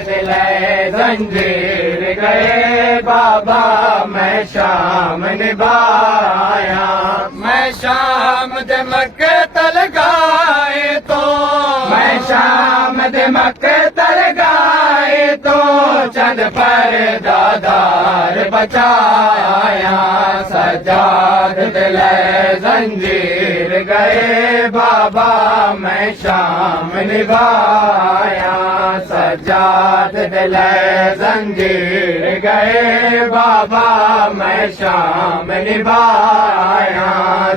दिले जंजीर गए बाबा मैं शाम निभाया। मैं शाम दे मक्तल गाए तो मैं शाम दे मक्तल गाए तो चंद पर दादार बचाया। सजाद दिले जंजीर गए बाबा मैं शाम निभाया। सजाद दिले जंजीर गए बाबा मैं शाम निभाया।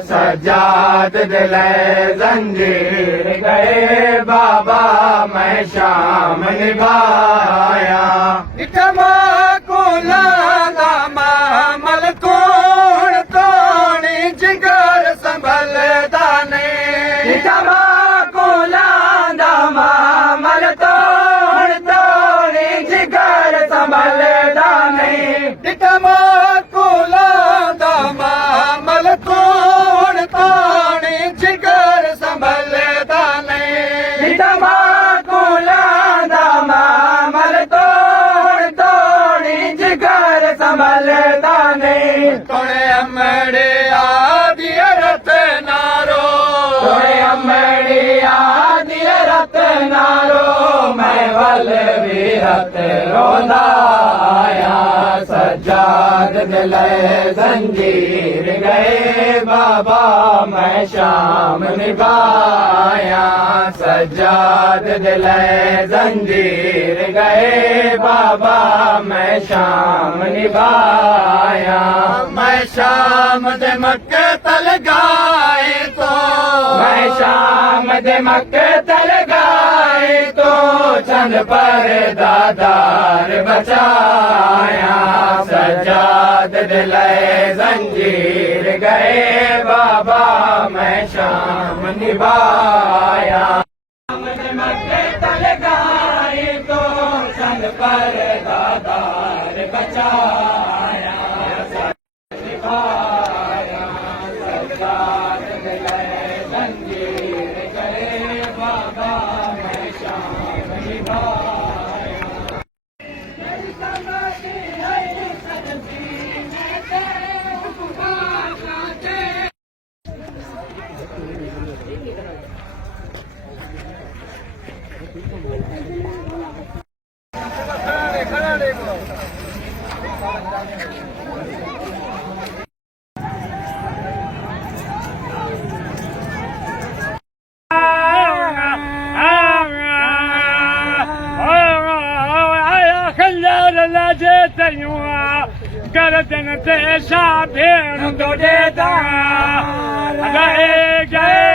सजाद दिले जंजीर गए बाबा मैं शाम निभाया। इकमा कोला दामा मल कोण तोणी जिगर संभल दाने। इकमा कोला दामा मल तोण तोणी जिगर संभल दाने। इकमा कोला दामा मल कोण तोणी जिगर संभल दाने। इकमा कोला दामा मल तोड़ तोड़ी जिगर संभलता नहीं। तोड़े अमड़े आदि रत नारो तोड़े अमड़े आदि रत नारो मैं वल भी रत रोंदाया। सजाद दिले जंजीर गए बाबा मैं शाम निभाया। सजाद दिले जंजीर गए बाबा मैं शाम निभाया। मैं शाम दे मक्तल गाए तो मैं शाम दे मक्तल गाए तो चंद पर दादार बचाया। सजाद दिले जंजीर गए बाबा मैं शाम निभाया। मक्तल गाए तो चंद पर दादार बचाया। निभाया। सजाद दिले जंजीर गए बाबा मैं शाम निभाया। गर्दन ते भेण दोड़े रहे गए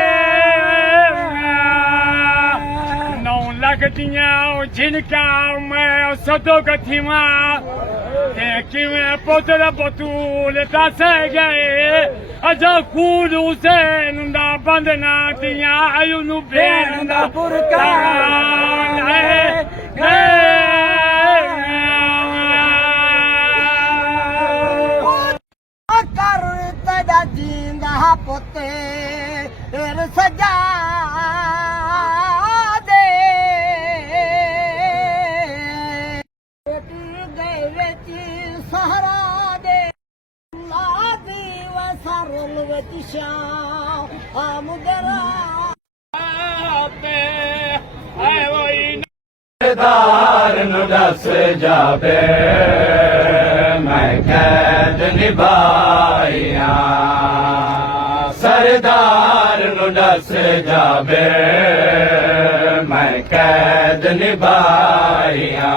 9 लाख दिया जिनका मैं सदो गथी किवें पोतर बतूल दस गए अजा कूड़ हुसैन दा बंदना दिया आयु नु भेण दा पुरकान जींदा पोते सजा दे गए सहारा दे लादी वसरुल वतिशा मुदरा सरदार नु दस जाबे मैं कैद निभाया। सरदार नु दस जाबे मैं कैद निभाया।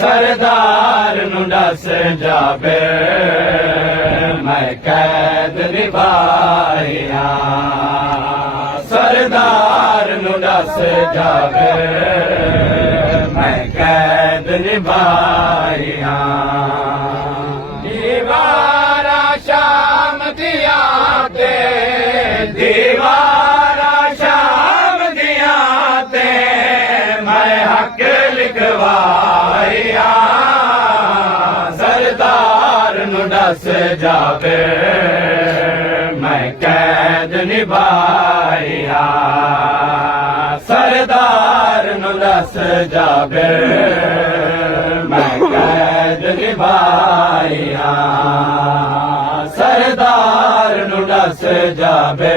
सरदार नु दस जाबे मैं कैद निभाया। सरदार नु दस जाबे मैं कैद निभाया। दीवारा शाम दिया ते दीवारा शाम दिया ते मैं हक लिखवाया। सरदार नु दस जाबे मैं कैद निभाया। सरदार नु दस जाबे मैं कैद निभाइया सरदार नु दस जाबे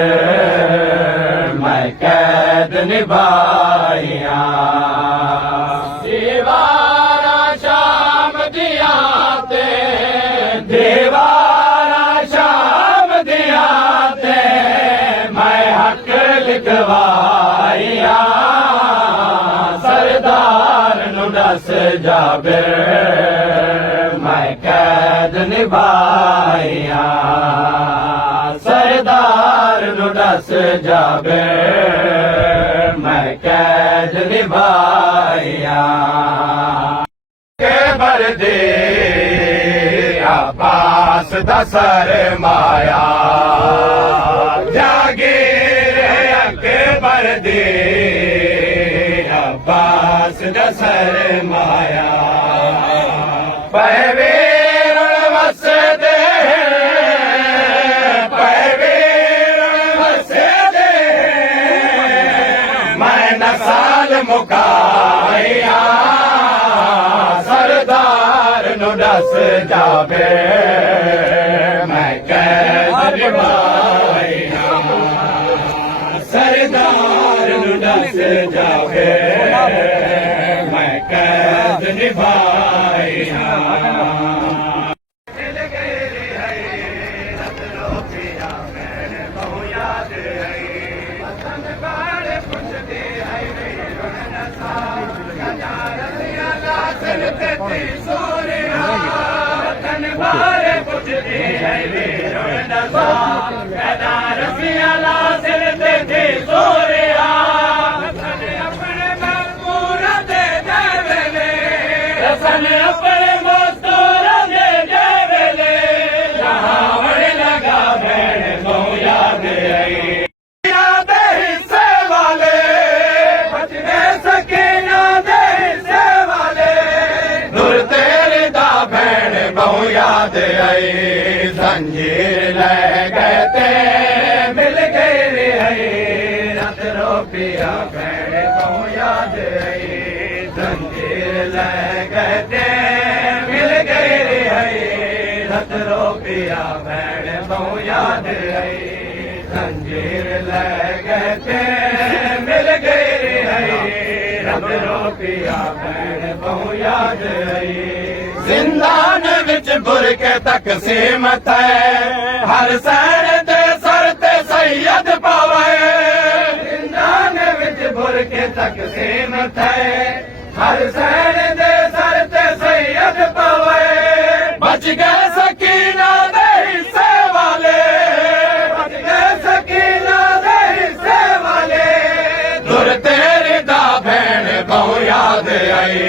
मैं कैद निभाइया दीवारा शाम दिया ते दीवारा शाम दिया ते मैं हक लिखवाइया सरदार नु दस जाबे मैं कैद निभाइया सरदार नु दस जाबे मैं कैद निभाइया के बरदे अब्बास दा सरमाया जागीर अकबर दे अब्बास दा सरमाया पहवीर वसदे पहवीर वसदे मैं नसाल मुकाया सरदार नु दस जाबे मैं कैद निभाइया सरदार नु दस जाबे मैं कैद निभाइया याद आई जंजीर ले गए ते मिल गए रत रोपिया भैन बहु याद आई जंजीर ले गए ते मिल गए रत रोपिया भैन बहु याद आई जंजीर ले गए ते मिल गए रत रोपिया भैन बहु याद आई जिंदान विच बुरके तकसीम थे हर सैन दे सर ते सैयद पावे जिंदान विच बुरके तकसीम थे हर सैन दे सर ते सैयद पावे बच गए सकीना दे हिस्से वाले बच गए सकीना दे हिस्से वाले दुर तेरी दा भैन बहु याद आई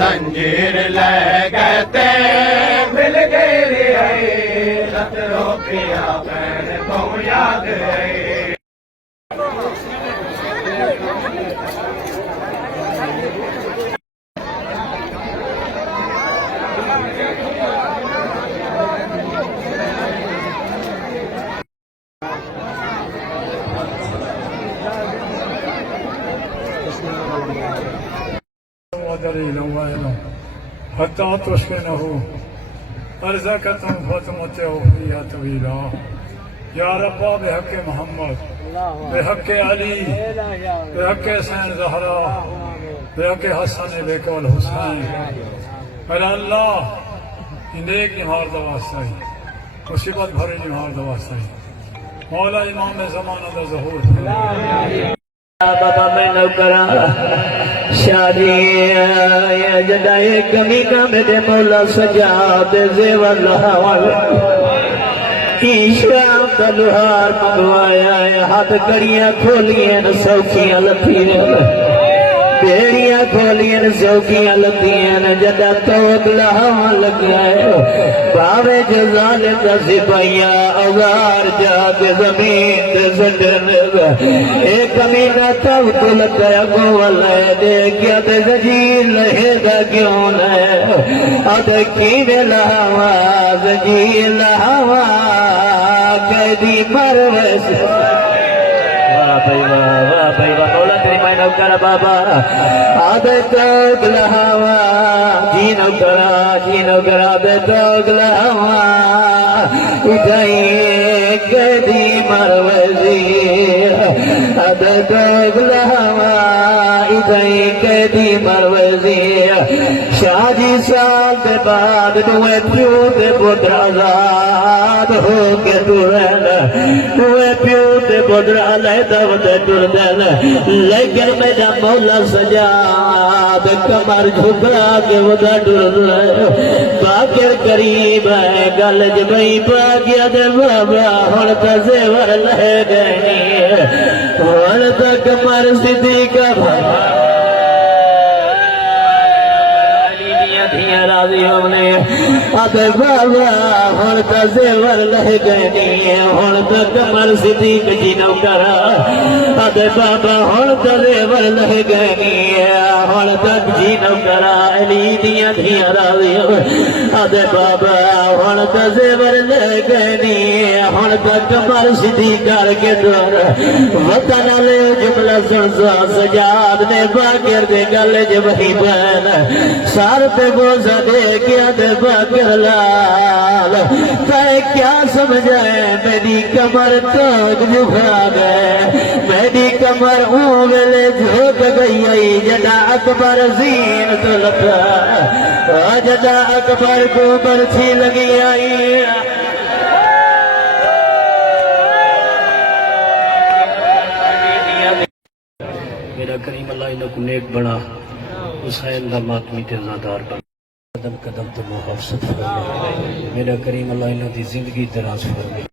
जंजीर ले गए ते मिल गए रत रोपिया भैन बहु याद आई حتى تسكنه أرزقة فتمتعه فيها طويلا يا رب بحق محمد بحق علي بحق حسین زہرا بحق حسن بیک الحسین اے اللہ نیک نہار دا واسطہ مصیبت بھری نہار دا واسطہ مولا امام زمانہ دا ظہور बाबा मैं नौकरा शादी जदाए कमी का मेरे मौला सजा दे जेवर लहावल ईशाम का लुहार मंगवाया हाथ कड़ियां खोलियां न सौखियां लथियां बेड़ियां खोलियां न सौखियां लथियां न जदा तोब लहावा लगाए भावे जो जालिम दा सिपाहिया औजार जाके जमीन ते सडन एक कमीना तब तो लगाया गोवल दे क्या ते जजीर लहेगा क्यों न अद की लहावा जजीर लहावा कैदी मरवस भाई वाह भाई वाह मौला तेरी मैं नौकर बाबा आदत गलहवा जी नौकर आदत गलहवा उठाई कदी मरवजी आदत गलहवा उठाई कदी मरवजी शादी साल के बाद तुए प्यो ते पुत्र आजाद हो के तुए प्यो ते पुत्र अलहदा वदे टुरदन लेकिन मेरा मौला सजाद कमर झुका के वदा टुरदन बाकिर करीब है गल जबई पागिया दे बाबा हुण त जेवर लह गए हुण त कमर सिद्धी का राजी हमने अब बाबा हुण त जेवर लह गए हुण त कमर सिद्दीक जी नौकर अब बाबा हुण त जेवर लह गए हुण तक जी नौकर अली दियां धियां राजी अब बाबा हुण त जेवर लह गए हुण त कमर सिद्धी करके द्वार वतन ले जुमला सुन सजाद ने बागिर दे गल ज वही बहन सार पे बोझा दे क्या दे बागिर लाल तय क्या समझाए मेरी कमर तक झुका गए मेरी कमर वेले झुक गई जदा अकबर जीन तो लगा जदा अकबर को बरछी लगी आई मेरा करीम अल्लाह इनको नेक बना हुसैन दा मातमी ते ज़ादार बना कदम कदम तो मुहब्बत फरमाए मेरा करीम अल्लाह इन्हों दी जिंदगी दराज फरमाए